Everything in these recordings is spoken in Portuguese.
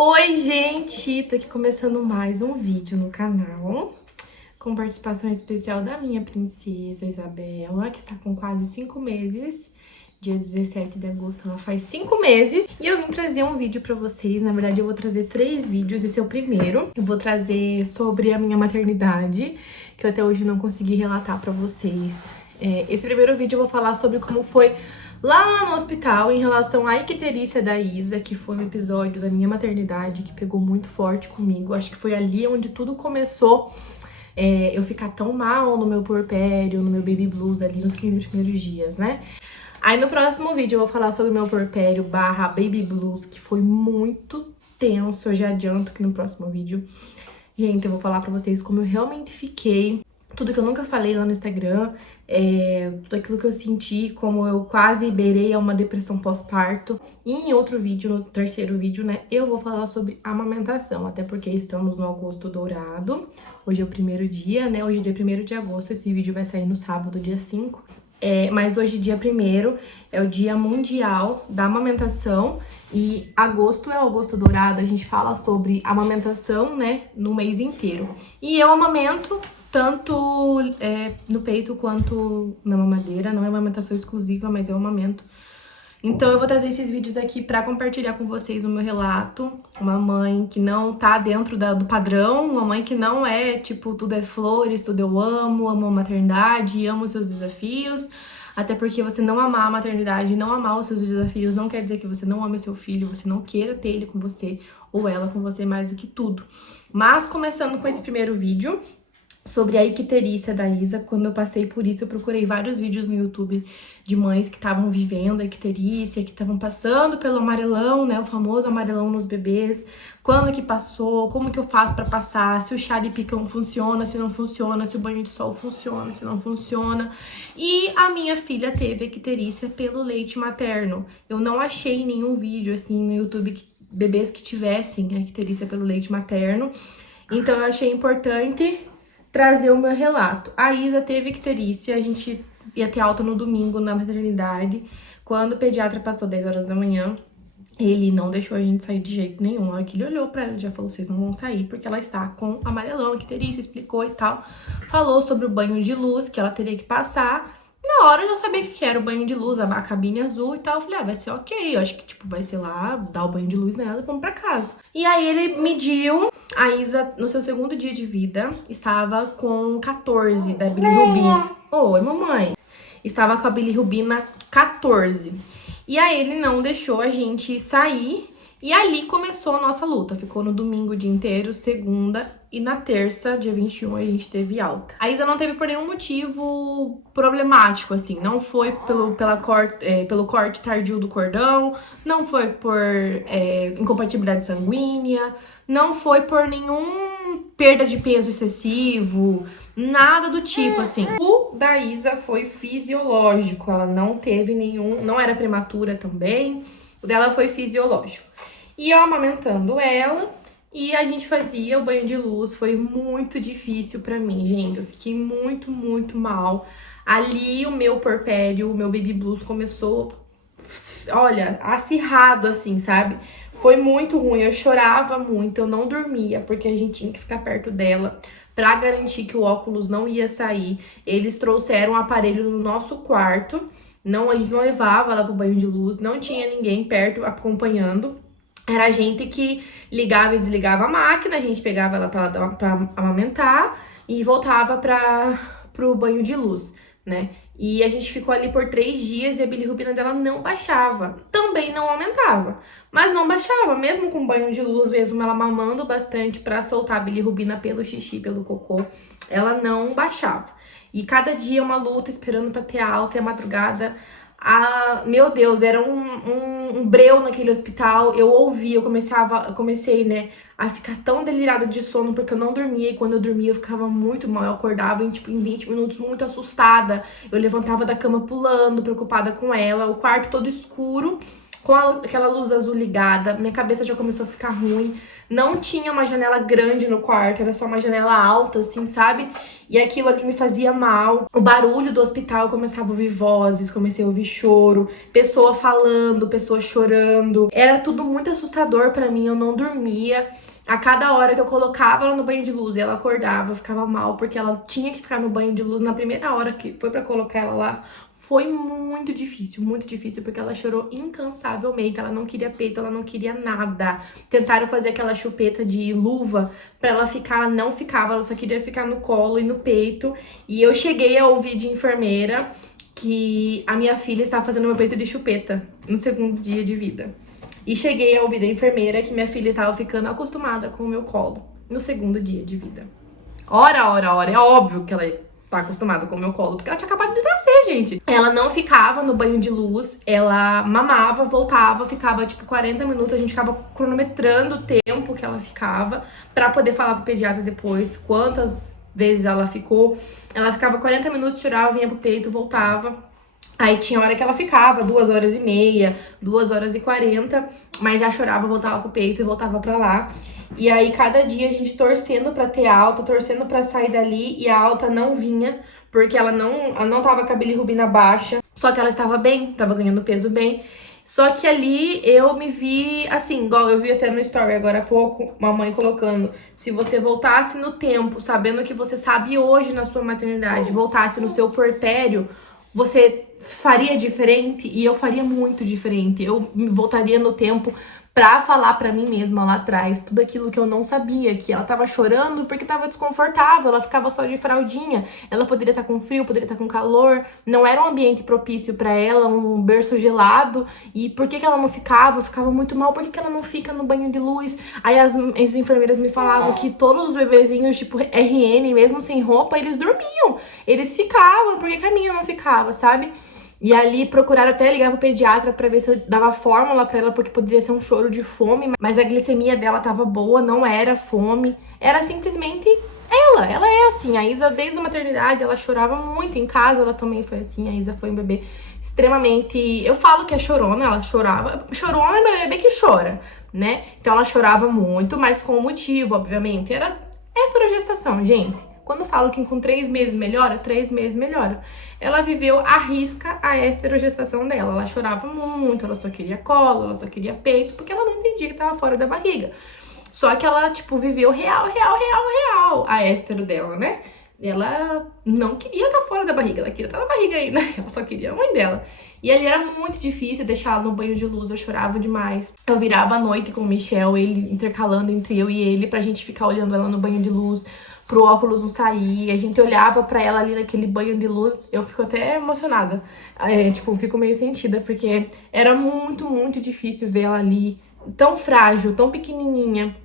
Oi, gente! Tô aqui começando mais um vídeo no canal, com participação especial da minha princesa Isabela, que está com quase 5 meses. Dia 17 de agosto ela faz 5 meses. E eu vim trazer um vídeo pra vocês. Na verdade, eu vou trazer 3 vídeos, esse é o primeiro. Eu vou trazer sobre a minha maternidade, que eu até hoje não consegui relatar pra vocês. Esse primeiro vídeo eu vou falar sobre como foi lá no hospital em relação à icterícia da Isa, que foi um episódio da minha maternidade que pegou muito forte comigo. Acho que foi ali onde tudo começou. Eu ficar tão mal no meu puerpério, no meu baby blues ali nos 15 primeiros dias, né? Aí no próximo vídeo eu vou falar sobre o meu puerpério / baby blues, que foi muito tenso. Eu já adianto que no próximo vídeo, gente, eu vou falar pra vocês como eu realmente fiquei. Tudo que eu nunca falei lá no Instagram, tudo aquilo que eu senti, como eu quase beirei a uma depressão pós-parto. E em outro vídeo, no terceiro vídeo, né, eu vou falar sobre amamentação, até porque estamos no agosto dourado. Hoje é o primeiro dia, né, hoje é dia 1º de agosto, esse vídeo vai sair no sábado, dia 5. Mas hoje, dia 1º, é o dia mundial da amamentação e agosto é o agosto dourado, a gente fala sobre amamentação, né, no mês inteiro. E eu amamento tanto no peito quanto na mamadeira, não é uma amamentação exclusiva, mas eu amamento. Então eu vou trazer esses vídeos aqui pra compartilhar com vocês o meu relato. Uma mãe que não tá dentro do padrão, uma mãe que não é, tipo, tudo é flores, tudo eu amo a maternidade, amo os seus desafios. Até porque você não amar a maternidade, não amar os seus desafios, não quer dizer que você não ame seu filho, você não queira ter ele com você ou ela com você mais do que tudo. Mas começando com esse primeiro vídeo sobre a icterícia da Isa. Quando eu passei por isso, eu procurei vários vídeos no YouTube de mães que estavam vivendo a icterícia, que estavam passando pelo amarelão, né, o famoso amarelão nos bebês. Quando que passou, como que eu faço pra passar, se o chá de picão funciona, se não funciona, se o banho de sol funciona, se não funciona. E a minha filha teve icterícia pelo leite materno. Eu não achei nenhum vídeo assim no YouTube bebês que tivessem a icterícia pelo leite materno. Então eu achei importante trazer o meu relato. A Isa teve icterícia, a gente ia ter alta no domingo na maternidade. Quando o pediatra passou 10 horas da manhã, ele não deixou a gente sair de jeito nenhum. Na hora que ele olhou pra ela, ele já falou, vocês não vão sair, porque ela está com amarelão, icterícia, explicou e tal. Falou sobre o banho de luz, que ela teria que passar. Na hora eu já sabia o que era o banho de luz, a cabine azul e tal. Eu falei, vai ser ok, eu acho que, tipo, vai ser lá, dar o banho de luz nela e vamos pra casa. E aí ele mediu, a Isa, no seu segundo dia de vida, estava com 14 da bilirrubina. Oi, mamãe. Estava com a bilirrubina 14. E aí ele não deixou a gente sair. E ali começou a nossa luta. Ficou no domingo o dia inteiro, segunda, e na terça, dia 21, a gente teve alta. A Isa não teve por nenhum motivo problemático, assim. Não foi pelo corte tardio do cordão, não foi por incompatibilidade sanguínea, não foi por nenhum perda de peso excessivo, nada do tipo, assim. O da Isa foi fisiológico, ela não teve nenhum, não era prematura também, o dela foi fisiológico. E eu amamentando ela, e a gente fazia o banho de luz. Foi muito difícil pra mim, gente. Eu fiquei muito, muito mal. Ali o meu puerpério, o meu baby blues começou, olha, acirrado assim, sabe? Foi muito ruim, eu chorava muito, eu não dormia, porque a gente tinha que ficar perto dela pra garantir que o óculos não ia sair. Eles trouxeram um aparelho no nosso quarto, não, a gente não levava ela pro banho de luz, não tinha ninguém perto acompanhando. Era a gente que ligava e desligava a máquina, a gente pegava ela pra amamentar e voltava pro banho de luz, né? E a gente ficou ali por 3 dias e a bilirrubina dela não baixava. Também não aumentava, mas não baixava. Mesmo com banho de luz, mesmo ela mamando bastante pra soltar a bilirrubina pelo xixi, pelo cocô, ela não baixava. E cada dia uma luta, esperando pra ter alta, e a madrugada... meu Deus, era um breu naquele hospital. Eu ouvi, eu comecei, né, a ficar tão delirada de sono porque eu não dormia. E quando eu dormia eu ficava muito mal, eu acordava em 20 minutos muito assustada. Eu levantava da cama pulando, preocupada com ela, o quarto todo escuro, com aquela luz azul ligada, minha cabeça já começou a ficar ruim. Não tinha uma janela grande no quarto, era só uma janela alta, assim, sabe? E aquilo ali me fazia mal. O barulho do hospital, eu começava a ouvir vozes, comecei a ouvir choro, pessoa falando, pessoa chorando. Era tudo muito assustador pra mim, eu não dormia. A cada hora que eu colocava ela no banho de luz e ela acordava, eu ficava mal, porque ela tinha que ficar no banho de luz na primeira hora que foi pra colocar ela lá. Foi muito difícil, porque ela chorou incansavelmente, ela não queria peito, ela não queria nada. Tentaram fazer aquela chupeta de luva pra ela ficar, ela não ficava, ela só queria ficar no colo e no peito. E eu cheguei a ouvir de enfermeira que a minha filha estava fazendo meu peito de chupeta no segundo dia de vida. E cheguei a ouvir da enfermeira que minha filha estava ficando acostumada com o meu colo no segundo dia de vida. Ora, é óbvio que ela tá acostumada com o meu colo, porque ela tinha acabado de nascer, gente. Ela não ficava no banho de luz, ela mamava, voltava, ficava tipo 40 minutos, a gente ficava cronometrando o tempo que ela ficava pra poder falar pro pediatra depois quantas vezes ela ficou. Ela ficava 40 minutos, chorava, vinha pro peito, voltava. Aí tinha hora que ela ficava 2h30, 2h40, mas já chorava, voltava pro peito e voltava pra lá. E aí cada dia a gente torcendo pra ter alta, torcendo pra sair dali, e a alta não vinha, porque ela não tava com a bilirrubina baixa, só que ela estava bem, tava ganhando peso bem. Só que ali eu me vi, assim, igual eu vi até no story agora há pouco, uma mãe colocando, se você voltasse no tempo, sabendo o que você sabe hoje na sua maternidade, voltasse no seu puerpério, você faria diferente? E eu faria muito diferente. Eu voltaria no tempo pra falar pra mim mesma lá atrás tudo aquilo que eu não sabia, que ela tava chorando porque tava desconfortável, ela ficava só de fraldinha, ela poderia estar com frio, poderia estar com calor, não era um ambiente propício pra ela, um berço gelado. E por que que ela não ficava? Eu ficava muito mal. Por que que ela não fica no banho de luz? Aí as enfermeiras me falavam que todos os bebezinhos, tipo RN, mesmo sem roupa, eles dormiam, eles ficavam. Por que que a minha não ficava, sabe? E ali procuraram até ligar pro pediatra pra ver se eu dava fórmula pra ela, porque poderia ser um choro de fome, mas a glicemia dela tava boa, não era fome, era simplesmente ela é assim. A Isa, desde a maternidade, ela chorava muito, em casa ela também foi assim. A Isa foi um bebê extremamente, eu falo que é chorona, ela chorava, chorona é bebê que chora, né? Então ela chorava muito, mas com motivo, obviamente, era esterogestação, gente. Quando falo que com 3 meses melhora, 3 meses melhora. Ela viveu à risca a esterogestação dela. Ela chorava muito, ela só queria colo, ela só queria peito, porque ela não entendia que tava fora da barriga. Só que ela, tipo, viveu real a estero dela, né? Ela não queria estar fora da barriga, ela queria estar na barriga ainda. Ela só queria a mãe dela. E ali era muito difícil deixar ela no banho de luz, eu chorava demais. Eu virava à noite com o Michel, ele intercalando entre eu e ele, pra gente ficar olhando ela no banho de luz, pro óculos não sair. A gente olhava pra ela ali naquele banho de luz, eu fico até emocionada. Tipo, fico meio sentida, porque era muito difícil ver ela ali, tão frágil, tão pequenininha.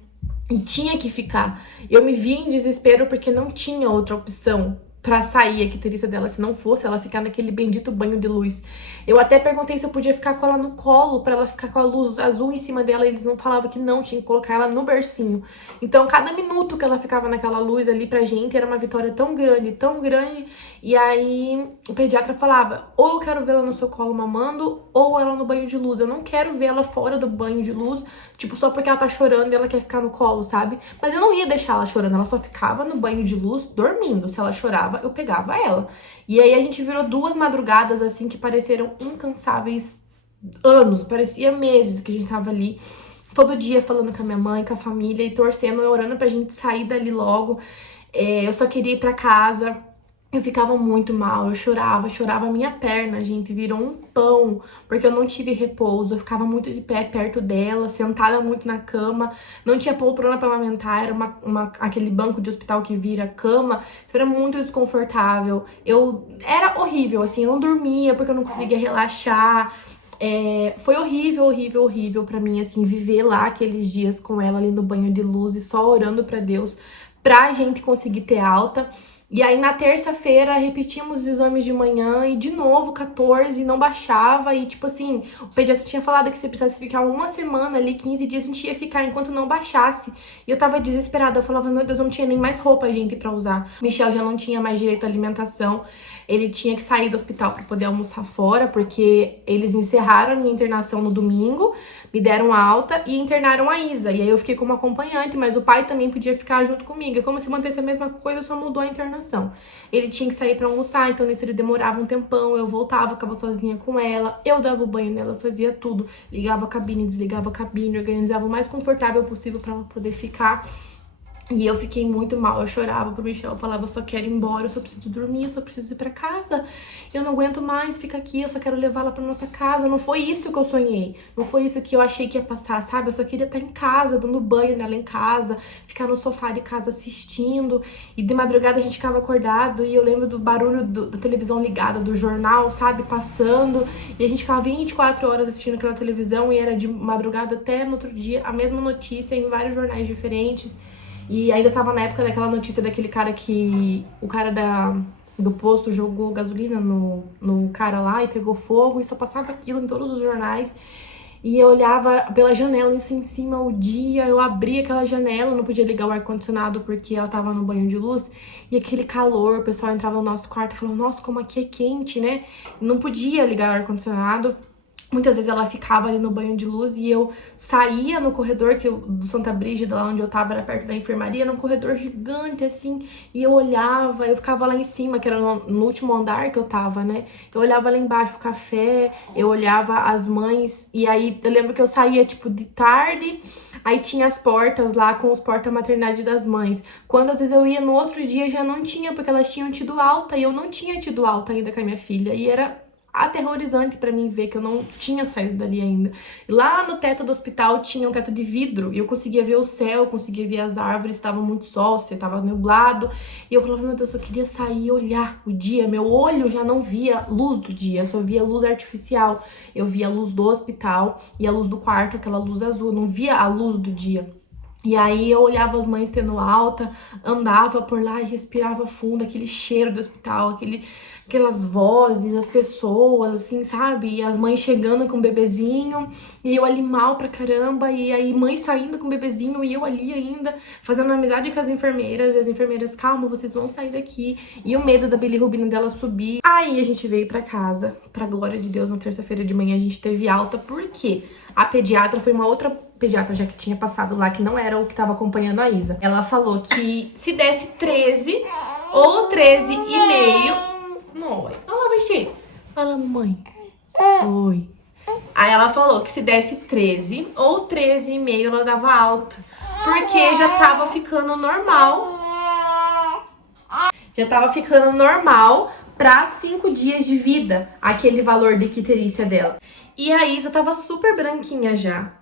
E tinha que ficar. Eu me vi em desespero porque não tinha outra opção pra sair a quiterícia dela, se não fosse ela ficar naquele bendito banho de luz. Eu até perguntei se eu podia ficar com ela no colo, pra ela ficar com a luz azul em cima dela, e eles não falavam que não, tinha que colocar ela no bercinho. Então, cada minuto que ela ficava naquela luz ali pra gente, era uma vitória tão grande, e aí o pediatra falava, ou eu quero vê-la no seu colo mamando, ou ela no banho de luz. Eu não quero ver ela fora do banho de luz, tipo, só porque ela tá chorando e ela quer ficar no colo, sabe? Mas eu não ia deixar ela chorando, ela só ficava no banho de luz dormindo. Se ela chorava, eu pegava ela. E aí a gente virou 2 madrugadas, assim, que pareceram incansáveis anos, parecia meses que a gente tava ali, todo dia falando com a minha mãe, com a família, e torcendo e orando pra gente sair dali logo. Eu só queria ir pra casa. Eu ficava muito mal, eu chorava a minha perna, gente, virou um pão, porque eu não tive repouso, eu ficava muito de pé perto dela, sentada muito na cama, não tinha poltrona pra amamentar, era aquele banco de hospital que vira cama, isso era muito desconfortável, era horrível, assim, eu não dormia porque eu não conseguia relaxar. Foi horrível pra mim, assim, viver lá aqueles dias com ela ali no banho de luz e só orando pra Deus pra gente conseguir ter alta. E aí na terça-feira repetimos os exames de manhã e de novo 14, não baixava. E tipo assim, o pediatra tinha falado que se precisasse ficar uma semana ali, 15 dias, a gente ia ficar enquanto não baixasse. E eu tava desesperada, eu falava, meu Deus, eu não tinha nem mais roupa, gente, pra usar. Michel já não tinha mais direito à alimentação, ele tinha que sair do hospital pra poder almoçar fora, porque eles encerraram a minha internação no domingo, me deram alta e internaram a Isa. E aí eu fiquei como acompanhante, mas o pai também podia ficar junto comigo. É como se mantesse a mesma coisa, só mudou a internação. Ele tinha que sair pra almoçar, então nisso ele demorava um tempão, eu voltava, ficava sozinha com ela, eu dava o banho nela, eu fazia tudo. Ligava a cabine, desligava a cabine, organizava o mais confortável possível pra ela poder ficar. E eu fiquei muito mal, eu chorava pro Michel, eu falava, eu só quero ir embora, eu só preciso dormir, eu só preciso ir pra casa, eu não aguento mais ficar aqui, eu só quero levá-la pra nossa casa. Não foi isso que eu sonhei, não foi isso que eu achei que ia passar, sabe? Eu só queria estar em casa, dando banho nela em casa, ficar no sofá de casa assistindo, e de madrugada a gente ficava acordado, e eu lembro do barulho da televisão ligada, do jornal, sabe, passando, e a gente ficava 24 horas assistindo aquela televisão, e era de madrugada até no outro dia, a mesma notícia em vários jornais diferentes. E ainda tava na época daquela notícia daquele cara que... O cara do posto jogou gasolina no cara lá e pegou fogo. E só passava aquilo em todos os jornais. E eu olhava pela janela assim, em cima o dia. Eu abria aquela janela, não podia ligar o ar-condicionado porque ela tava no banho de luz. E aquele calor, o pessoal entrava no nosso quarto e falava, nossa, como aqui é quente, né? Não podia ligar o ar-condicionado. Muitas vezes ela ficava ali no banho de luz e eu saía no corredor do Santa Brígida, lá onde eu tava, era perto da enfermaria, num corredor gigante, assim, e eu olhava, eu ficava lá em cima, que era no último andar que eu tava, né? Eu olhava lá embaixo o café, eu olhava as mães, e aí eu lembro que eu saía, tipo, de tarde, aí tinha as portas lá com os porta-maternidade das mães. Quando às vezes eu ia no outro dia já não tinha, porque elas tinham tido alta, e eu não tinha tido alta ainda com a minha filha, e era aterrorizante pra mim ver que eu não tinha saído dali ainda. E lá no teto do hospital tinha um teto de vidro e eu conseguia ver o céu, conseguia ver as árvores, estava muito sol, estava nublado. E eu falava, meu Deus, eu queria sair e olhar o dia. Meu olho já não via luz do dia, só via luz artificial. Eu via a luz do hospital e a luz do quarto, aquela luz azul, eu não via a luz do dia. E aí eu olhava as mães tendo alta, andava por lá e respirava fundo, aquele cheiro do hospital, aquelas vozes, as pessoas, assim, sabe? E as mães chegando com o bebezinho, e eu ali mal pra caramba, e aí mãe saindo com o bebezinho, e eu ali ainda, fazendo amizade com as enfermeiras, e as enfermeiras, calma, vocês vão sair daqui. E o medo da bilirrubina dela subir. Aí a gente veio pra casa, pra glória de Deus, na terça-feira de manhã a gente teve alta, por quê? A pediatra foi uma outra pediatra já que tinha passado lá, que não era o que tava acompanhando a Isa. Ela falou que se desse 13 ou 13,5... Oi. Olha lá, Bexê. Fala, mamãe. Oi. Aí ela falou que se desse 13 ou 13,5 ela dava alta. Porque já tava ficando normal. Já tava ficando normal pra 5 dias de vida, aquele valor de icterícia dela. E a Isa tava super branquinha já.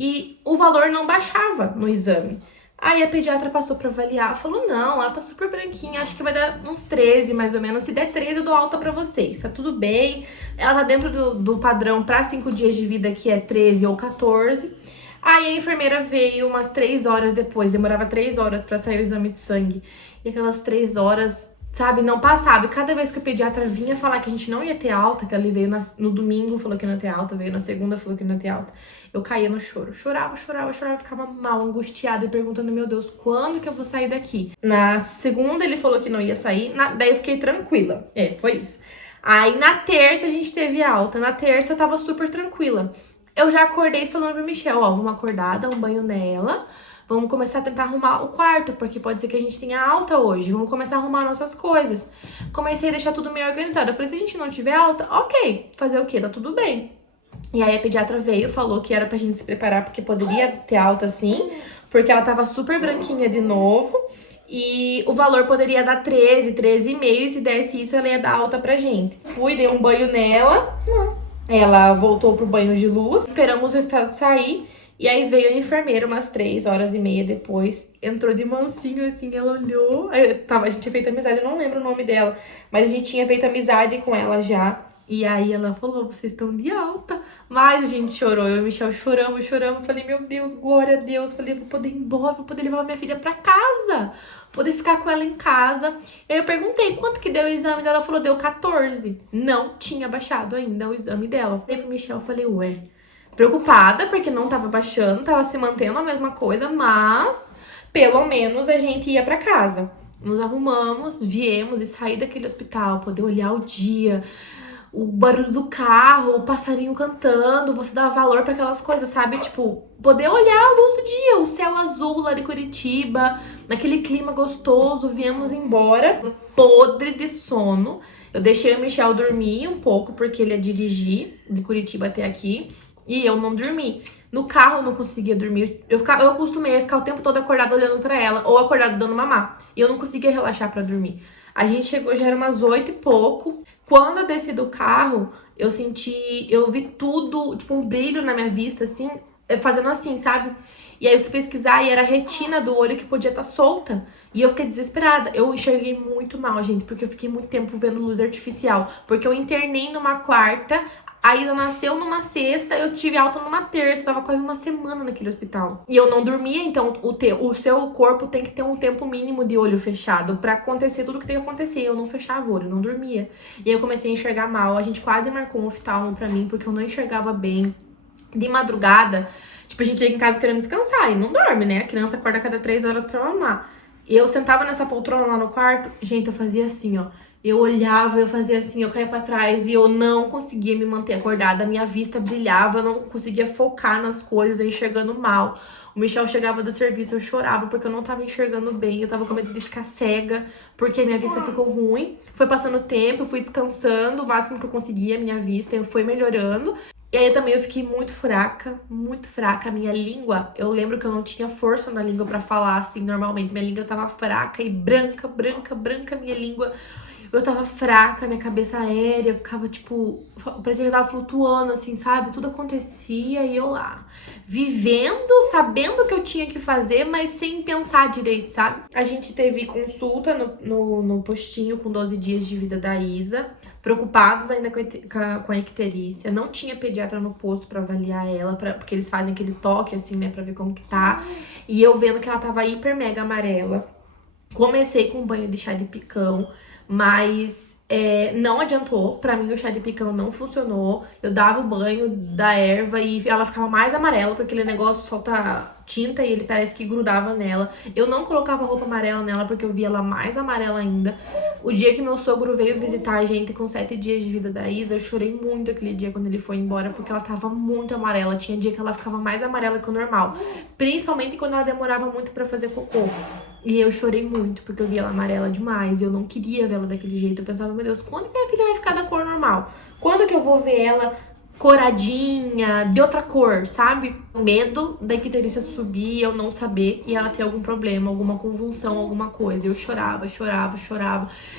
E o valor não baixava no exame. Aí a pediatra passou pra avaliar, falou, não, ela tá super branquinha, acho que vai dar uns 13 mais ou menos. Se der 13 eu dou alta pra vocês, tá tudo bem. Ela tá dentro do padrão pra 5 dias de vida, que é 13 ou 14. Aí a enfermeira veio umas 3 horas depois, demorava 3 horas pra sair o exame de sangue. E aquelas 3 horas, sabe, não passava. E cada vez que o pediatra vinha falar que a gente não ia ter alta, que ele veio no domingo, falou que não ia ter alta, veio na segunda, falou que não ia ter alta, eu caía no choro. Chorava, ficava mal, angustiada e perguntando, meu Deus, quando que eu vou sair daqui? Na segunda ele falou que não ia sair, daí eu fiquei tranquila. Foi isso. Aí na terça a gente teve alta, na terça eu tava super tranquila. Eu já acordei falando pro Michel, ó, vamos acordar, dar um banho nela, vamos começar a tentar arrumar o quarto, porque pode ser que a gente tenha alta hoje, vamos começar a arrumar nossas coisas. Comecei a deixar tudo meio organizado. Eu falei, se a gente não tiver alta, ok, fazer o quê? Tá tudo bem. E aí a pediatra veio, falou que era pra gente se preparar, porque poderia ter alta sim, porque ela tava super branquinha de novo, e o valor poderia dar 13, 13,5, e se desse isso, ela ia dar alta pra gente. Fui, dei um banho nela, ela voltou pro banho de luz, esperamos o resultado sair, e aí veio a enfermeira umas 3h30 depois, entrou de mansinho assim, ela olhou, a gente tinha feito amizade, eu não lembro o nome dela, mas a gente tinha feito amizade com ela já. E aí ela falou, vocês estão de alta. Mas a gente chorou, eu e o Michel choramos. Falei, meu Deus, glória a Deus. Falei, eu vou poder ir embora, vou poder levar minha filha pra casa. Poder ficar com ela em casa. E aí eu perguntei, quanto que deu o exame dela? Ela falou, deu 14. Não tinha baixado ainda o exame dela. Falei pro Michel, falei, ué. Preocupada, porque não tava baixando, tava se mantendo a mesma coisa, mas pelo menos a gente ia pra casa. Nos arrumamos, viemos e saí daquele hospital, poder olhar o dia, o barulho do carro, o passarinho cantando, você dá valor pra aquelas coisas, sabe? Tipo, poder olhar a luz do dia, o céu azul lá de Curitiba, naquele clima gostoso, viemos embora, podre de sono. Eu deixei o Michel dormir um pouco, porque ele ia dirigir de Curitiba até aqui, e eu não dormi. No carro eu não conseguia dormir. Eu acostumei a ficar o tempo todo acordada olhando pra ela, ou acordada dando mamar. E eu não conseguia relaxar pra dormir. A gente chegou, já era umas 8 e pouco. Quando eu desci do carro, eu vi tudo, tipo, um brilho na minha vista, assim, fazendo assim, sabe? E aí eu fui pesquisar e era a retina do olho que podia estar solta. E eu fiquei desesperada. Eu enxerguei muito mal, gente, porque eu fiquei muito tempo vendo luz artificial. Porque eu internei numa quarta, a Isa nasceu numa sexta, eu tive alta numa terça, tava quase uma semana naquele hospital. E eu não dormia, então o seu corpo tem que ter um tempo mínimo de olho fechado pra acontecer tudo que tem que acontecer. Eu não fechava o olho, não dormia. E aí eu comecei a enxergar mal, a gente quase marcou um oftalmo pra mim, porque eu não enxergava bem. De madrugada, tipo, a gente chega em casa querendo descansar e não dorme, né? A criança acorda a cada 3 horas pra mamar. E eu sentava nessa poltrona lá no quarto, gente, eu fazia assim, ó. Eu olhava, eu fazia assim, eu caía pra trás e eu não conseguia me manter acordada. A minha vista brilhava, eu não conseguia focar nas coisas, eu enxergando mal. O Michel chegava do serviço, eu chorava porque eu não tava enxergando bem. Eu tava com medo de ficar cega, porque a minha vista ficou ruim. Foi passando o tempo, eu fui descansando o máximo que eu conseguia, a minha vista, eu fui melhorando. E aí também eu fiquei muito fraca, muito fraca. A minha língua, eu lembro que eu não tinha força na língua pra falar assim normalmente. Minha língua tava fraca e branca, minha língua. Eu tava fraca, minha cabeça aérea, eu ficava tipo, parecia que eu tava flutuando assim, sabe? Tudo acontecia e eu lá, vivendo, sabendo o que eu tinha que fazer, mas sem pensar direito, sabe? A gente teve consulta no postinho com 12 dias de vida da Isa, preocupados ainda com a icterícia. Não tinha pediatra no posto pra avaliar ela, porque eles fazem aquele toque assim, né, pra ver como que tá. E eu vendo que ela tava hiper mega amarela. Comecei com um banho de chá de picão, mas não adiantou. Pra mim o chá de picão não funcionou. Eu dava o banho da erva e ela ficava mais amarela, porque aquele negócio solta tinta e ele parece que grudava nela. Eu não colocava roupa amarela nela porque eu via ela mais amarela ainda. O dia que meu sogro veio visitar a gente com 7 dias de vida da Isa, eu chorei muito aquele dia quando ele foi embora, porque ela tava muito amarela. Tinha dia que ela ficava mais amarela que o normal, principalmente quando ela demorava muito pra fazer cocô. E eu chorei muito, porque eu vi ela amarela demais, e eu não queria ver ela daquele jeito. Eu pensava, meu Deus, quando que minha filha vai ficar da cor normal? Quando que eu vou ver ela coradinha, de outra cor, sabe? O medo da icterícia subir, eu não saber e ela ter algum problema, alguma convulsão, alguma coisa. Eu chorava.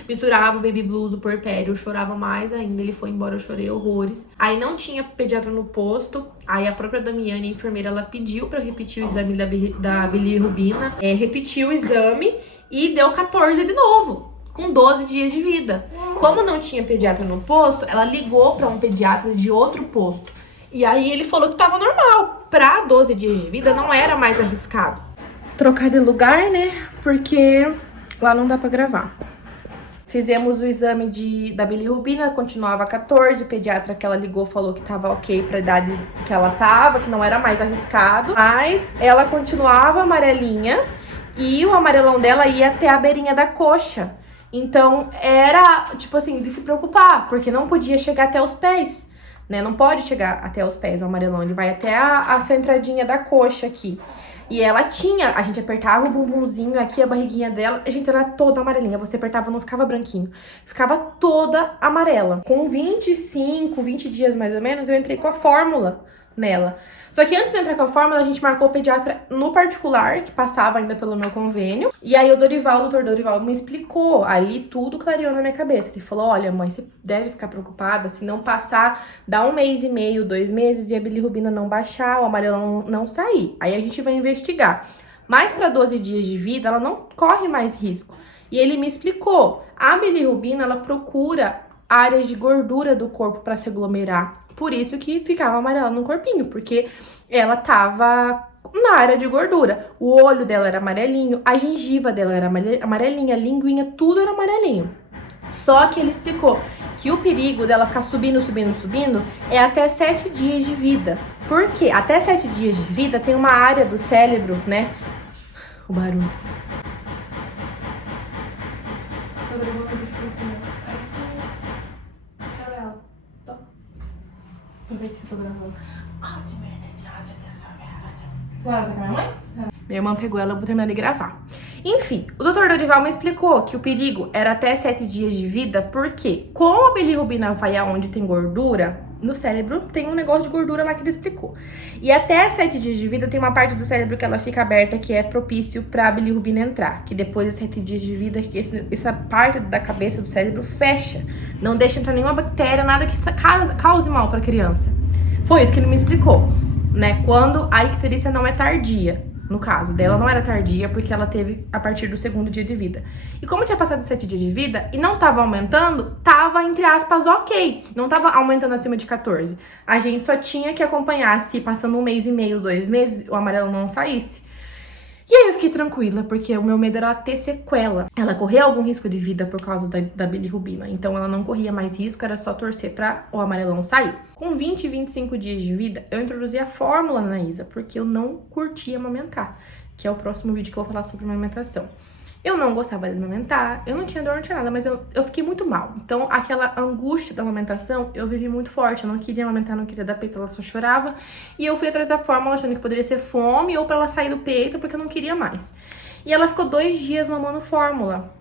Misturava o baby blues, o puerpério, eu chorava mais ainda. Ele foi embora, eu chorei horrores. Aí não tinha pediatra no posto. Aí a própria Damiane, a enfermeira, ela pediu pra eu repetir o exame da bilirrubina. Repetiu o exame e deu 14 de novo, com 12 dias de vida. Como não tinha pediatra no posto, ela ligou pra um pediatra de outro posto. E aí ele falou que tava normal. Pra 12 dias de vida não era mais arriscado trocar de lugar, né? Porque lá não dá pra gravar. Fizemos o exame da bilirrubina, continuava 14. O pediatra que ela ligou falou que tava ok pra idade que ela tava, que não era mais arriscado. Mas ela continuava amarelinha e o amarelão dela ia até a beirinha da coxa. Então, era, tipo assim, de se preocupar, porque não podia chegar até os pés, né? Não pode chegar até os pés o amarelão, ele vai até a centradinha da coxa aqui. E ela tinha, a gente apertava o bumbumzinho aqui, a barriguinha dela, a gente era toda amarelinha. Você apertava, não ficava branquinho, ficava toda amarela. Com 25, 20 dias mais ou menos, eu entrei com a fórmula nela. Só que antes de entrar com a fórmula, a gente marcou o pediatra no particular, que passava ainda pelo meu convênio. E aí o doutor Dorival me explicou, ali tudo clareou na minha cabeça. Ele falou, olha mãe, você deve ficar preocupada se não passar, dá 1 mês e meio, 2 meses, e a bilirrubina não baixar, o amarelão não sair. Aí a gente vai investigar. Mas para 12 dias de vida, ela não corre mais risco. E ele me explicou, a bilirrubina, ela procura áreas de gordura do corpo para se aglomerar. Por isso que ficava amarela no corpinho, porque ela tava na área de gordura. O olho dela era amarelinho, a gengiva dela era amarelinha, a linguinha, tudo era amarelinho. Só que ele explicou que o perigo dela ficar subindo, subindo, subindo é até 7 dias de vida. Por quê? Até 7 dias de vida tem uma área do cérebro, né? O barulho. Aproveita que eu tô gravando. Claro, com a minha mãe? Minha irmã pegou ela, eu vou terminar de gravar. Enfim, o Dr. Dorival me explicou que o perigo era até 7 dias de vida, porque como a bilirrubina vai aonde tem gordura, no cérebro tem um negócio de gordura lá que ele explicou. E até 7 dias de vida tem uma parte do cérebro que ela fica aberta, que é propício pra bilirrubina entrar. Que depois de 7 dias de vida, essa parte da cabeça do cérebro fecha. Não deixa entrar nenhuma bactéria, nada que cause mal pra criança. Foi isso que ele me explicou, né? Quando a icterícia não é tardia. No caso dela, não era tardia, porque ela teve a partir do 2º dia de vida. E como tinha passado 7 dias de vida e não tava aumentando, tava, entre aspas, ok. Não tava aumentando acima de 14. A gente só tinha que acompanhar se passando 1 mês e meio, 2 meses, o amarelo não saísse. E aí eu fiquei tranquila, porque o meu medo era ela ter sequela. Ela corria algum risco de vida por causa da bilirrubina. Então ela não corria mais risco, era só torcer pra o amarelão sair. Com 20 e 25 dias de vida, eu introduzi a fórmula na Isa, porque eu não curtia amamentar. Que é o próximo vídeo que eu vou falar sobre amamentação. Eu não gostava de amamentar, eu não tinha dor, não tinha nada, mas eu fiquei muito mal. Então, aquela angústia da amamentação, eu vivi muito forte. Eu não queria amamentar, não queria dar peito, ela só chorava. E eu fui atrás da fórmula achando que poderia ser fome ou pra ela sair do peito, porque eu não queria mais. E ela ficou 2 dias mamando fórmula.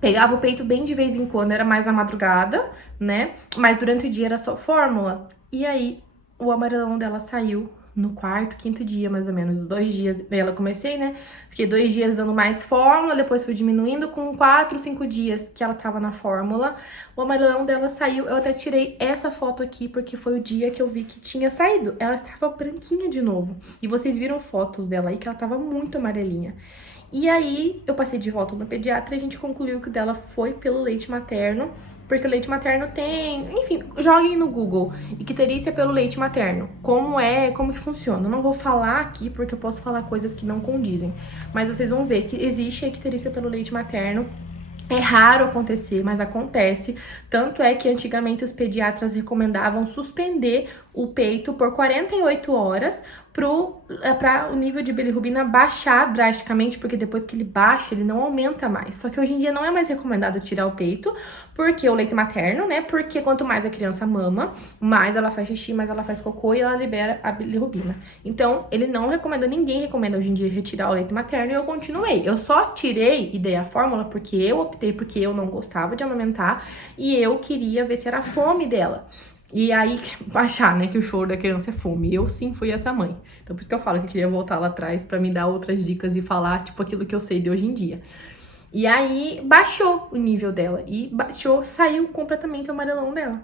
Pegava o peito bem de vez em quando, era mais na madrugada, né? Mas durante o dia era só fórmula. E aí, o amarelão dela saiu no 4º, 5º dia, mais ou menos. 2 dias, ela comecei, né? Fiquei 2 dias dando mais fórmula, depois fui diminuindo. Com 4, 5 dias que ela tava na fórmula, o amarelão dela saiu. Eu até tirei essa foto aqui, porque foi o dia que eu vi que tinha saído. Ela estava branquinha de novo. E vocês viram fotos dela aí, que ela tava muito amarelinha. E aí, eu passei de volta no pediatra e a gente concluiu que o dela foi pelo leite materno, porque o leite materno tem... Enfim, joguem no Google, icterícia pelo leite materno. Como que funciona. Eu não vou falar aqui, porque eu posso falar coisas que não condizem, mas vocês vão ver que existe a icterícia pelo leite materno. É raro acontecer, mas acontece. Tanto é que antigamente os pediatras recomendavam suspender o peito por 48 horas para o nível de bilirrubina baixar drasticamente, porque depois que ele baixa, ele não aumenta mais. Só que hoje em dia não é mais recomendado tirar o peito, porque o leite materno, né? Porque quanto mais a criança mama, mais ela faz xixi, mais ela faz cocô e ela libera a bilirrubina. Então, ele não recomenda, ninguém recomenda hoje em dia retirar o leite materno e eu continuei. Eu só tirei e dei a fórmula porque eu optei, porque eu não gostava de amamentar e eu queria ver se era a fome dela. E aí, achar, né, que o choro da criança é fome. Eu, sim, fui essa mãe. Então, por isso que eu falo que eu queria voltar lá atrás pra me dar outras dicas e falar, tipo, aquilo que eu sei de hoje em dia. E aí, baixou o nível dela. E baixou, saiu completamente o amarelão dela.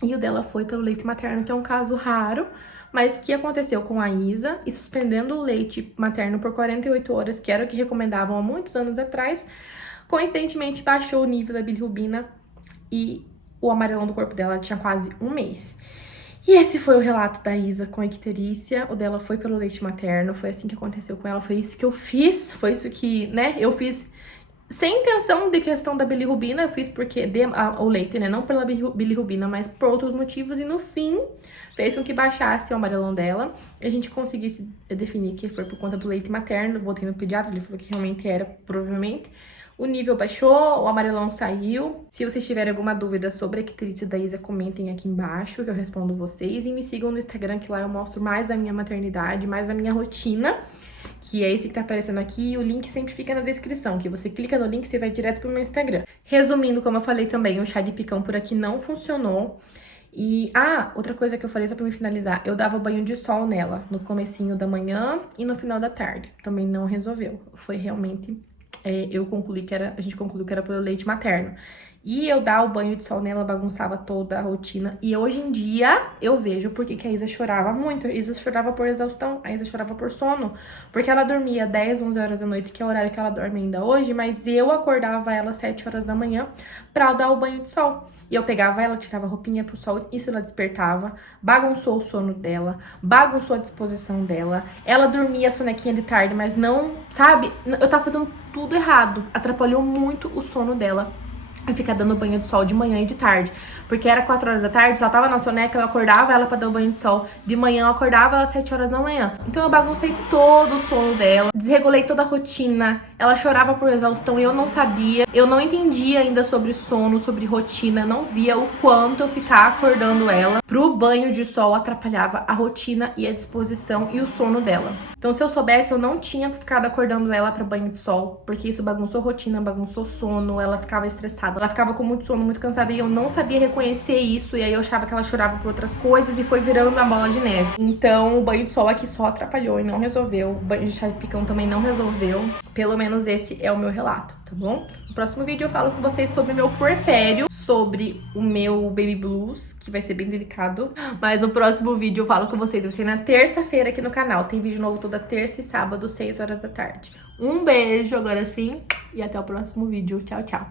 E o dela foi pelo leite materno, que é um caso raro, mas que aconteceu com a Isa. E suspendendo o leite materno por 48 horas, que era o que recomendavam há muitos anos atrás, coincidentemente, baixou o nível da bilirrubina e o amarelão do corpo dela tinha quase 1 mês. E esse foi o relato da Isa com a icterícia. O dela foi pelo leite materno, foi assim que aconteceu com ela, foi isso que eu fiz, foi isso que, né, eu fiz sem intenção de questão da bilirrubina, eu fiz porque o leite, né, não pela bilirrubina, mas por outros motivos, e no fim fez com que baixasse o amarelão dela, e a gente conseguisse definir que foi por conta do leite materno. Eu voltei no pediatra, ele falou que realmente era, provavelmente. O nível baixou, o amarelão saiu. Se vocês tiverem alguma dúvida sobre a icterícia da Isa, comentem aqui embaixo que eu respondo vocês. E me sigam no Instagram, que lá eu mostro mais da minha maternidade, mais da minha rotina, que é esse que tá aparecendo aqui. E o link sempre fica na descrição, que você clica no link e você vai direto pro meu Instagram. Resumindo, como eu falei também, o chá de picão por aqui não funcionou. E, outra coisa que eu falei só pra me finalizar, eu dava banho de sol nela, no comecinho da manhã e no final da tarde. Também não resolveu, foi realmente... a gente concluiu que era pelo leite materno. E eu dar o banho de sol nela bagunçava toda a rotina. E hoje em dia eu vejo porque que a Isa chorava muito. A Isa chorava por exaustão, a Isa chorava por sono. Porque ela dormia 10, 11 horas da noite, que é o horário que ela dorme ainda hoje. Mas eu acordava ela às 7 horas da manhã pra dar o banho de sol. E eu pegava ela, tirava a roupinha pro sol, isso ela despertava, bagunçou o sono dela, bagunçou a disposição dela. Ela dormia sonequinha de tarde, mas não, sabe? Eu tava fazendo tudo errado. Atrapalhou muito o sono dela. E ficar dando banho de sol de manhã e de tarde. Porque era 4 horas da tarde, ela tava na soneca, eu acordava ela pra dar o banho de sol. De manhã eu acordava ela às 7 horas da manhã. Então eu baguncei todo o sono dela, desregulei toda a rotina. Ela chorava por exaustão e eu não sabia. Eu não entendia ainda sobre sono, sobre rotina. Não via o quanto eu ficar acordando ela pro banho de sol atrapalhava a rotina e a disposição e o sono dela. Então se eu soubesse, eu não tinha ficado acordando ela pra banho de sol. Porque isso bagunçou rotina, bagunçou sono, ela ficava estressada. Ela ficava com muito sono, muito cansada e eu não sabia reconhecer isso. E aí eu achava que ela chorava por outras coisas e foi virando uma bola de neve. Então o banho de sol aqui só atrapalhou e não resolveu. O banho de chá de picão também não resolveu. Pelo menos esse é o meu relato, tá bom? No próximo vídeo eu falo com vocês sobre o meu puerpério, sobre o meu baby blues, que vai ser bem delicado. Mas no próximo vídeo eu falo com vocês, vai ser na terça-feira aqui no canal. Tem vídeo novo toda terça e sábado, 6 horas da tarde. Um beijo agora sim e até o próximo vídeo. Tchau, tchau.